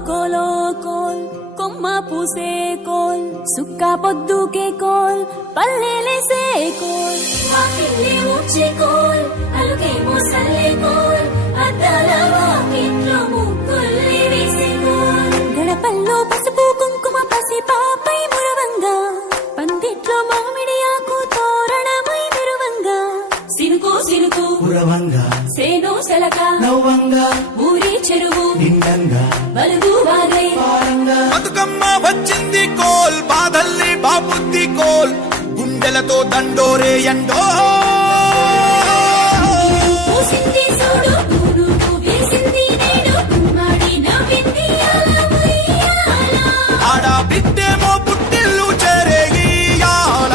కోలో coal కొమ్మ పూసే coal సుక్క పొద్దుకే coal పల్లెలేసే coal వాకిలి ఊడ్చే కోల్ అలుకేమో సల్లే కోల్ అద్దాల వాకిట్లో ముగ్గుల్ని వేసే కోల్ గడపల్లో పసుపు కుంకుమ పసి పాపై మురవంగా పందిట్లో మామిడి ఆకు తోరణమై మెరువంగా సినుకు సినుకు పురవంగా సేను సెలక నవ్వంగా ఊరి చెరువు నిండంగా బలుగు వాగై బతుకమ్మ వచ్చింది కోల్ బాధల్ని బాబుద్ది కోల్ గుండెలతో దండోరే ఎండో పూసింది చూడు పూనుకు వేసింది నేడు కుమ్మాడి నవ్వింది అలా ఉయ్యాల. ఆడ బిడ్డేమో పుట్టిల్లు చేరేయాల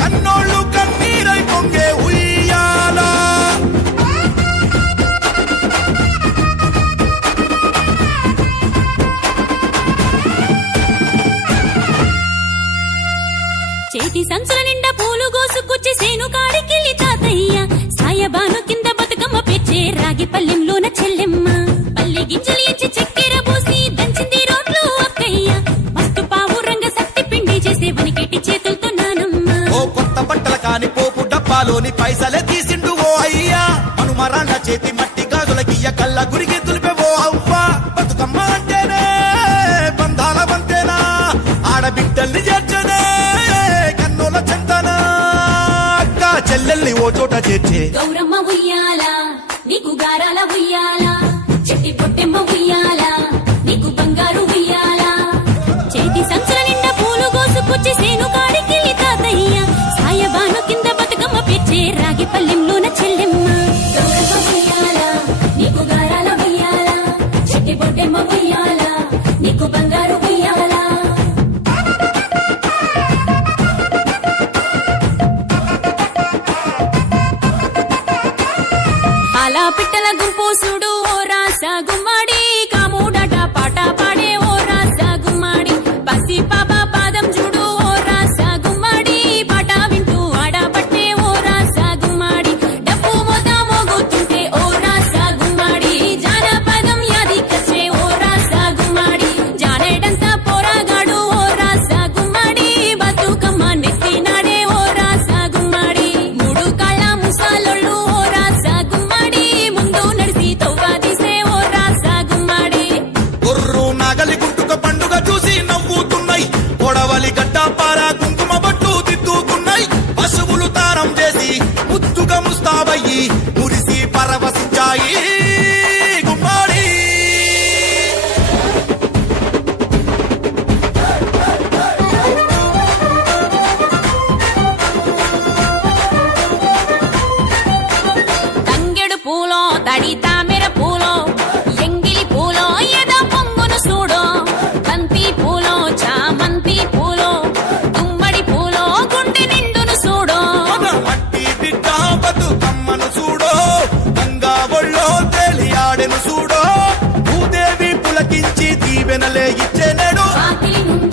కన్నోళ్ళు కన్నీరై పొంగే ఉయ్యాల చేతి సంచుల నిండా పూలు గోసుకొచ్చి సేను కాడికెళ్ళి తాతయ్య సాయబాను కింద బతుకమ్మ పెచ్చే రాగి పల్లెంలోన చెల్లెమ్మ పల్లె గింజలు ఇచ్చి చక్కెర పోసి దంచింది రోడ్లు అక్కయ్య మస్తు పావు రంగ సత్తి పిండి చేసే వనికెట్టి చేతులతో నానమ్మ ఓ కొత్త బట్టల కాని పోపు డబ్బాలోని పైసలే తీసిండు ఓ అయ్యా మనుమరాళ్ళ చేతి మట్టి గాజులకియ్య కళ్ళ గురికి తులిపే ఓ అవ్వ బతుకమ్మ అంటేనే బంధాల వంతేనా ఆడబిడ్డల్ని చేర్చనే కన్నుల చెంతనా అక్క చెల్లెల్ని ఓ చోట చేర్చే గౌరమ్మ ఉయ్యాల నీకు గారాల ఉయ్యాల చెట్టి పొట్టెమ్మ ఉయ్యాల నీకు బంగారు ఉయ్యాల చేతి సంచుల నిండా పూలు గోసుకొచ్చి సేను కాడికెళ్ళి తాతయ్య సాయబాను కింద బతుకమ్మ పెచ్చే రాగి పల్లెంలోన చెల్లెమ్మ గౌరమ్మ ఉయ్యాల నీకు గారాల ఉయ్యాల చెట్టి పొట్టెమ్మ ఉయ్యాల నీకు బంగారు ఉయ్యాల అలా పిట్టల గుంపు చూడు ఓ రాస గుమ్మడి కాముడట పాట పాడే ఓ రాస గుమ్మడి పసి పాప పాదం చూడు ఓ రాస గుమ్మడి పాట వింటూ ఆడబట్టే ఓ రాస గుమ్మడి డప్పు మోత మోగుతుంటే ఓ రాస గుమ్మడి జానపదం యాదికొచ్చే ఓ రాస గుమ్మడి జానేడంతా పోరాగాడు ఓ రాస గుమ్మడి బతుకమ్మ నెత్తినాడే ఓ రాస గుమ్మడి మూడు కాళ్ళ ముసాలొళ్ళు ఓ రాస గుమ్మడి ముందు నడిసి తవ్వాదిసే ఓ రాస గుమ్మడి గొర్రు నాగలి గుంటుక పండుగ చూసి నవ్వుతున్నాయి పొడవలి గడ్డ పార కుంకుమ బట్టు దిద్దుకున్నాయి పశువులు తారం చేసి ముద్దుగా ముస్తాబయ్యి మురిసి పరవశించాయి గుమ్మాడి తంగెడు పూలో తడి తామెర పూలో ఎంగిలి పూలో ఎద పొంగును చూడో బంతి పూలో చామంతి పూలో గుమ్మడి పూలో గుండె నిండును చూడో మన మట్టి బిడ్డ బతుకమ్మను చూడో గంగా ఒళ్ళో తేలియాడెను చూడో భూదేవి పులకించి దీవెనలే ఇచ్చెనెడు ఆకిలి నుండి